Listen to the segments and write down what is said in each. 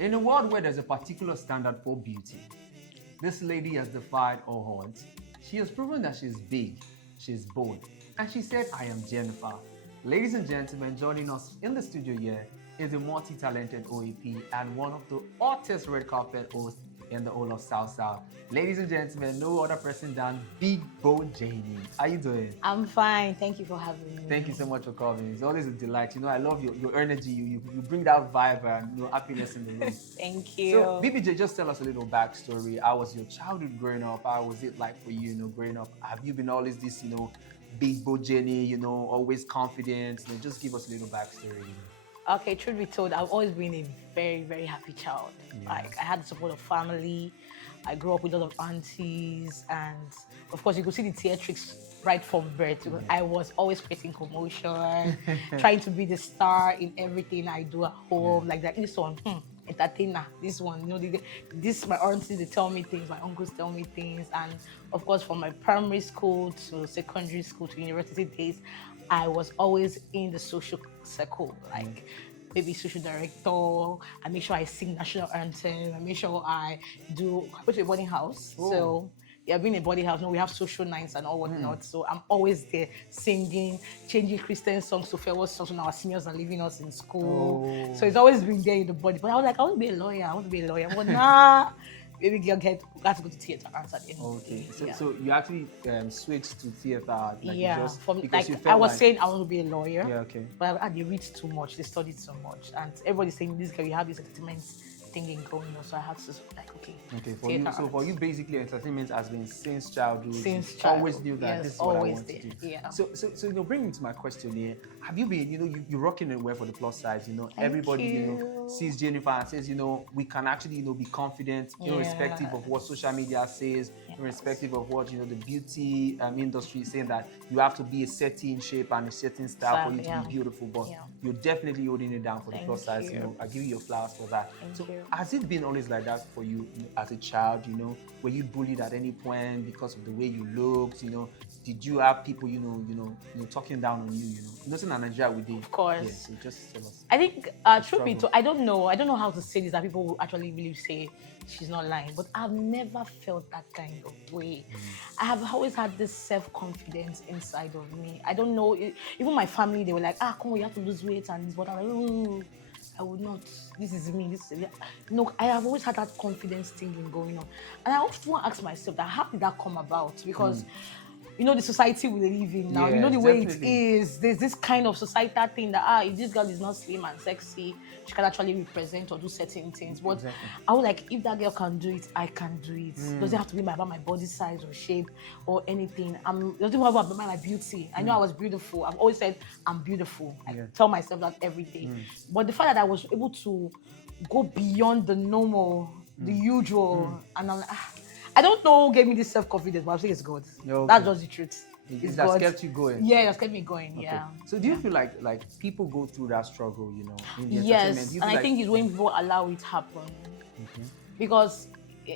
In a world where there's a particular standard for beauty, this lady has defied all odds. She has proven that she's big, she's bold, and she said, I am Jennifer. Ladies and gentlemen, joining us in the studio here is a multi-talented OAP and one of the hottest red carpet hosts in the whole of South South. Ladies and gentlemen, no other person than BBJ. How you doing? I'm fine. Thank you for having me. Thank you so much for coming. It's always a delight. I love your energy. You bring that vibe and happiness in the room. Thank you. So, BBJ, just tell us a little backstory. How was your childhood growing up? How was it like for you, growing up? Have you been always this, big boy Jenny, always confident? Just give us a little backstory. Okay, truth be told, I've always been a very, very happy child. Yeah. Like, I had the support of family. I grew up with a lot of aunties. And, of course, you could see the theatrics right from birth. Because I was always creating commotion, trying to be the star in everything I do at home. Like that, this one, entertainer. This one, this my aunties, they tell me things. My uncles tell me things. And, of course, from my primary school to secondary school to university days, I was always in the social circle, like maybe social director. I make sure I sing national anthem. I make sure I go to a boarding house. Oh. So yeah, being a boarding house, we have social nights and all whatnot. So I'm always there singing, changing Christian songs to farewell songs when our seniors are leaving us in school. Oh. So it's always been there in the body. But I was like, I want to be a lawyer. I want to be a lawyer. But nah. Baby girl got to go to theater and at the end of the day. So you actually switched to theater, Because you felt I was saying I want to be a lawyer. Yeah, okay. But they read too much, they studied so much, and everybody's saying this girl, you have this entertainment thinking going on. So I had to Okay, for you, basically, entertainment has been since childhood. Since you always knew that yes, this is what I always want did. to do. Yeah. So bring me to my question here. Have you been, you're rocking it well for the plus size. Everybody, you. sees Jennifer and says, we can actually, be confident, irrespective of what social media says, irrespective of what the beauty industry is saying, that you have to be a certain shape and a certain style for you to be beautiful. But you're definitely holding it down for the plus size. I give you your flowers for that. Thank you. Has it been always like that for you as a child? Were you bullied at any point because of the way you looked? Did you have people, talking down on you? Nothing in Nigeria we did. Of course. Yeah, so just tell us. I think, truth be told, I don't know how to say this, that people will actually really say she's not lying, but I've never felt that kind of way. I have always had this self-confidence inside of me. I don't know, even my family, they were like, come on, you have to lose weight and this, but I'm like, ooh, I would not. This is me. I have always had that confidence thinking going on. And I often ask myself that how did that come about? Because the society we live in now, Yeah, the way definitely. it is, there's this kind of societal thing that, if this girl is not slim and sexy, she can actually represent or do certain things. But Exactly. I was like, if that girl can do it, I can do it. Doesn't have to be about my body size or shape or anything. Doesn't have to be about my beauty. I know I was beautiful. I've always said I'm beautiful. I tell myself that every day. But the fact that I was able to go beyond the normal, the usual, and I'm like, I don't know who gave me this self-confidence, but I think it's God. Okay. That's just the truth. It's that kept you going. Yeah, that's kept me going. Okay. Yeah. So do you feel like people go through that struggle, in the Yes, entertainment? Do you and feel I think it's when people allow it happen. Because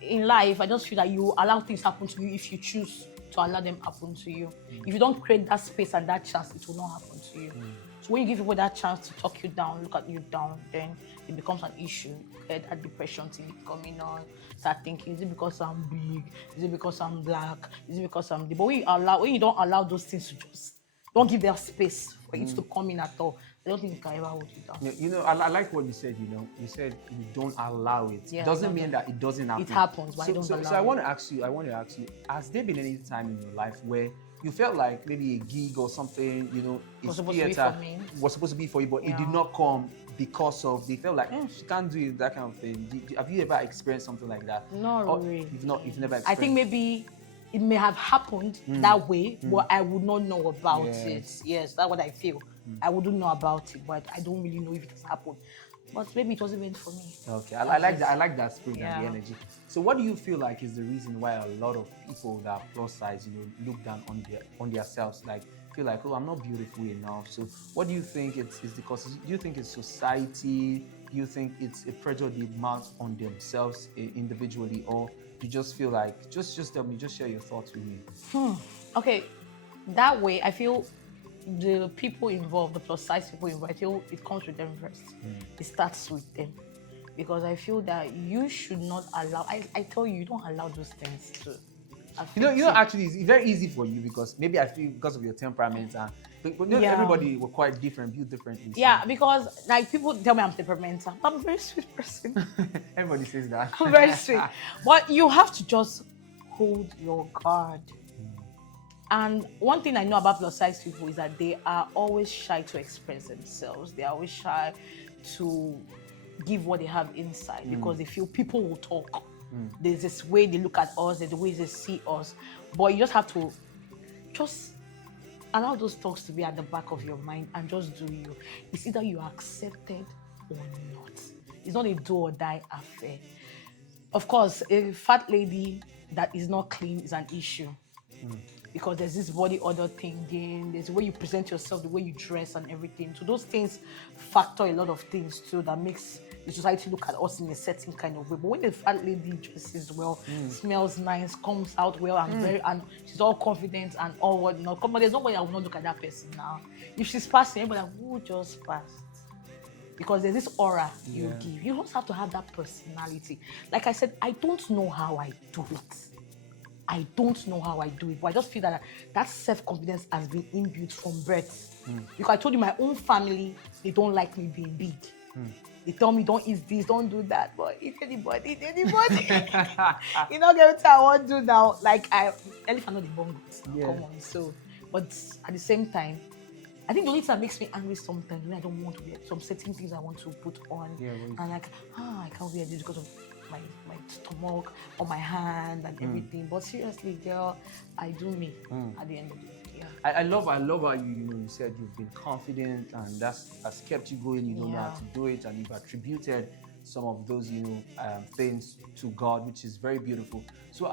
in life, I just feel that you allow things happen to you if you choose to allow them happen to you. If you don't create that space and that chance, it will not happen to you. So when you give people that chance to talk you down, look at you down, then it becomes an issue. Get that depression thing coming on. Start thinking, is it because I'm big? Is it because I'm black? Is it because I'm... But when you don't allow those things to just... Don't give them space for it to come in at all. I don't think you can ever hold it down. I like what you said, You said you don't allow it. Yeah, doesn't mean that it doesn't happen. It happens, but I don't allow So I want to ask you, has there been any time in your life where you felt like maybe a gig or something, Was it's supposed to be theater, for me. was supposed to be for you, but it did not come because of, they felt like, she can't do it, that kind of thing. Have you ever experienced something like that? Not really. You've never experienced. I think maybe it may have happened that way, but I would not know about it. Yes, that's what I feel. I wouldn't know about it, but I don't really know if it has happened. But maybe it wasn't meant for me. Okay, I like that. I like that spirit and Yeah. the energy. So, what do you feel like is the reason why a lot of people that are plus size, look down on themselves, like feel like, oh, I'm not beautiful enough. So, what do you think it's because? Do you think it's society? Do you think it's a pressure they mount on themselves individually, or you just feel like just tell me, just share your thoughts with me. Okay, that way I feel the people involved, the plus size people involved, I feel it comes with them first. It starts with them. Because I feel that you should not allow, I tell you, you don't allow those things to affect You know, actually, it's very easy for you because maybe I feel because of your temperament and but not Yeah. everybody were quite different, built differently. So Yeah, because like people tell me I'm temperamental. I'm a very sweet person. everybody says that. I'm very sweet. But you have to just hold your guard. And one thing I know about plus size people is that they are always shy to express themselves. They are always shy to give what they have inside because they feel people will talk. There's this way they look at us, there's the way they see us. But you just have to just allow those talks to be at the back of your mind and just do you. It's either you are accepted or not. It's not a do or die affair. Of course, a fat lady that is not clean is an issue. Because there's this body odor thinking, there's the way you present yourself, the way you dress and everything. So those things factor a lot of things too that makes the society look at us in a certain kind of way. But when a fat lady dresses well, smells nice, comes out well and she's all confident and all whatnot, come on, there's nobody that will not look at that person now. If she's passing, everybody like, who just passed? Because there's this aura you give. You don't have to have that personality. Like I said, I don't know how I do it. I don't know how I do it, but I just feel that that self-confidence has been inbuilt from birth. Because I told you, my own family, they don't like me being big. They tell me, don't eat this, don't do that. But eat anybody. You know, get what I want to do now. Like, elephant not the bone goods now, come on. So, but at the same time, I think the only thing that makes me angry sometimes when I don't want to wear some certain things I want to put on. And like, I can't wear this because of my stomach or my hand and everything. But seriously, girl, I do me at the end of the day. Yeah. I love how you said you've been confident and that's has kept you going. You know how to do it, and you've attributed some of those things to God, which is very beautiful. So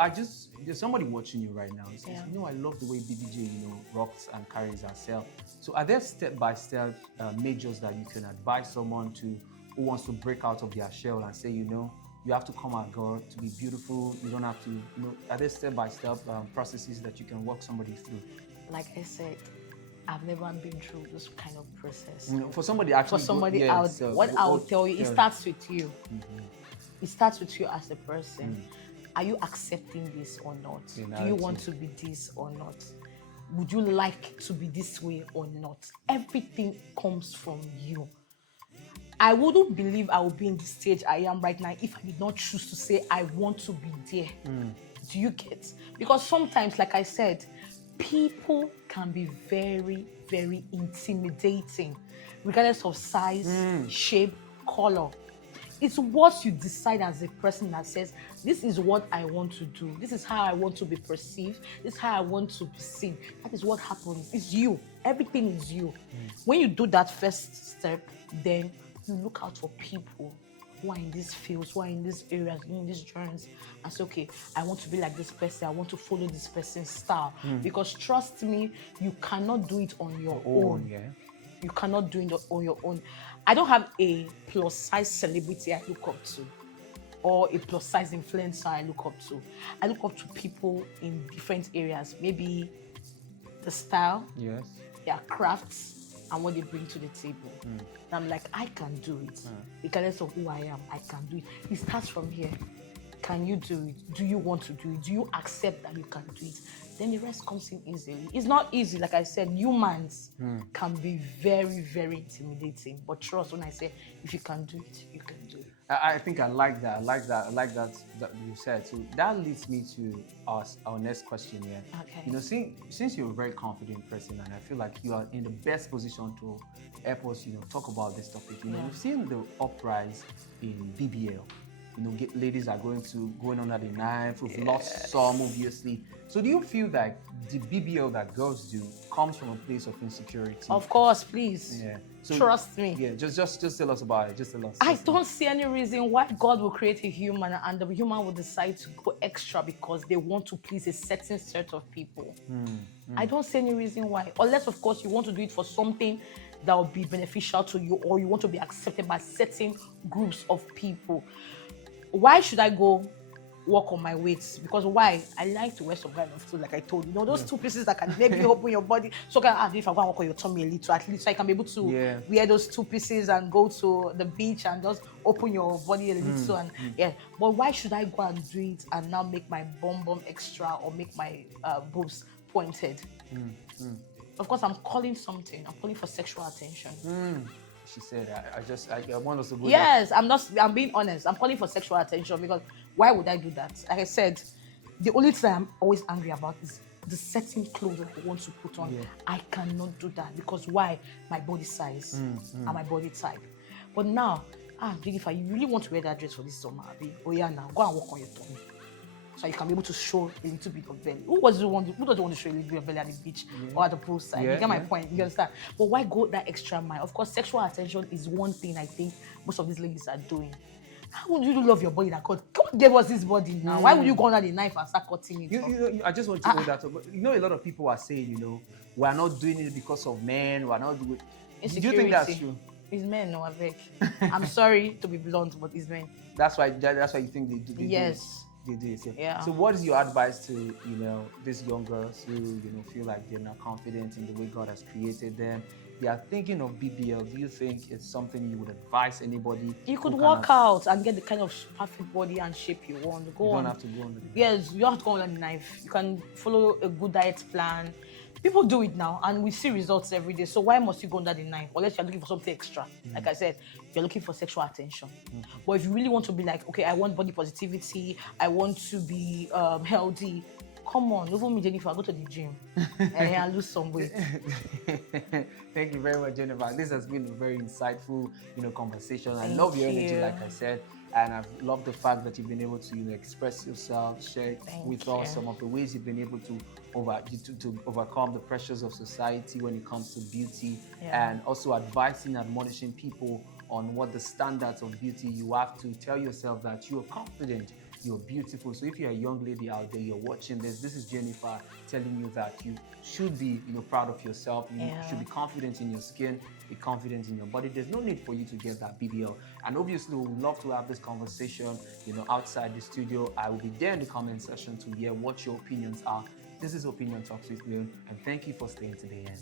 there's somebody watching you right now. He says, I love the way BBJ rocks and carries herself. So are there step-by-step measures that you can advise someone who wants to break out of their shell and say, you have to come at God to be beautiful. You don't have to, are there step-by-step processes that you can walk somebody through? Like I said, I've never been through this kind of process. For somebody actually. For somebody out, what I'll tell you, it starts with you. It starts with you as a person. Are you accepting this or not? Do you want to be this or not? Would you like to be this way or not? Everything comes from you. I wouldn't believe I would be in the stage I am right now if I did not choose to say I want to be there. Do you get? Because sometimes, like I said, people can be very, very intimidating, regardless of size, shape, color. It's what you decide as a person that says, this is what I want to do. This is how I want to be perceived. This is how I want to be seen. That is what happens. It's you. Everything is you. When you do that first step, then you look out for people who are in these fields, who are in these areas, in these journeys, and say, okay, I want to be like this person. I want to follow this person's style. Because trust me, you cannot do it on your own. You cannot do it on your own. I don't have a plus size celebrity I look up to or a plus size influencer I look up to. I look up to people in different areas. Maybe the style, their crafts, and what they bring to the table. And I'm like, I can do it. Regardless of who I am, I can do it. It starts from here. Can you do it? Do you want to do it? Do you accept that you can do it? Then the rest comes in easily. It's not easy. Like I said, humans can be very, very intimidating. But trust when I say, if you can do it, you can do it. I think I like that. I like that you said. So that leads me to our next question here. Okay. Since you're a very confident person, and I feel like you are in the best position to help us, talk about this topic. We've seen the uprise in BBL. Ladies are going under the knife. We've lost some, obviously. So do you feel that the BBL that girls do comes from a place of insecurity? Of course, please. Yeah. So, trust me. Yeah, just tell us about it. Just tell us. I don't see any reason why God will create a human and the human will decide to go extra because they want to please a certain set of people. I don't see any reason why. Unless, of course, you want to do it for something that will be beneficial to you or you want to be accepted by certain groups of people. Why should I go work on my weight. Because why? I like to wear some kind of clothes, like I told you. Those two pieces that can maybe open your body. So if I want to work on your tummy a little, at least I can be able to wear those two pieces and go to the beach and just open your body a little. But why should I go and do it and now make my bum extra or make my boobs pointed? Of course, I'm calling something. I'm calling for sexual attention. She said, I want us to go Yes, I'm being honest. I'm calling for sexual attention because why would I do that? Like I said, the only thing I'm always angry about is the certain clothes that I want to put on. I cannot do that because why? My body size and my body type. But now, Jennifer, you really want to wear that dress for this summer, oh yeah, now go and work on your tummy. So you can be able to show a little bit of belly. Who doesn't want to show a little bit of belly at the beach or at the poolside? You get my point. You understand? But why go that extra mile? Of course, sexual attention is one thing I think most of these ladies are doing. How would you love your body that God gave us this body now? Why would you go under the knife and start cutting it? I just want to know that. But a lot of people are saying, we're not doing it because of men. We're not doing it. Do you think that's true? It's men, no, I beg. I'm sorry to be blunt, but it's men. That's why you think they do. Yes. They do it. Yeah. So what is your advice to these young girls who feel like they're not confident in the way God has created them? They are thinking of BBL. Do you think it's something you would advise anybody? You could work out and get the kind of perfect body and shape you want. You don't have to go on the knife. Yes, you don't have to go on the knife. You can follow a good diet plan. People do it now and we see results every day. So why must you go under the knife? Unless you're looking for something extra. Like I said, you're looking for sexual attention. But if you really want to be like, okay, I want body positivity, I want to be healthy, come on, even me, Jennifer, go to the gym and lose some weight. Thank you very much, Jennifer. This has been a very insightful, conversation. I love your energy, like I said. And I've loved the fact that you've been able to express yourself, share with us some of the ways you've been able to overcome the pressures of society when it comes to beauty, and also admonishing people on what the standards of beauty. You have to tell yourself that you are confident, you're beautiful. So if you're a young lady out there, you're watching this is Jennifer telling you that you should be proud of yourself. You should be confident in your skin, be confident in your body. There's no need for you to get that BBL. And obviously, we would love to have this conversation, outside the studio. I will be there in the comment section to hear what your opinions are. This is Opinion Talks with Leon, and thank you for staying to the end.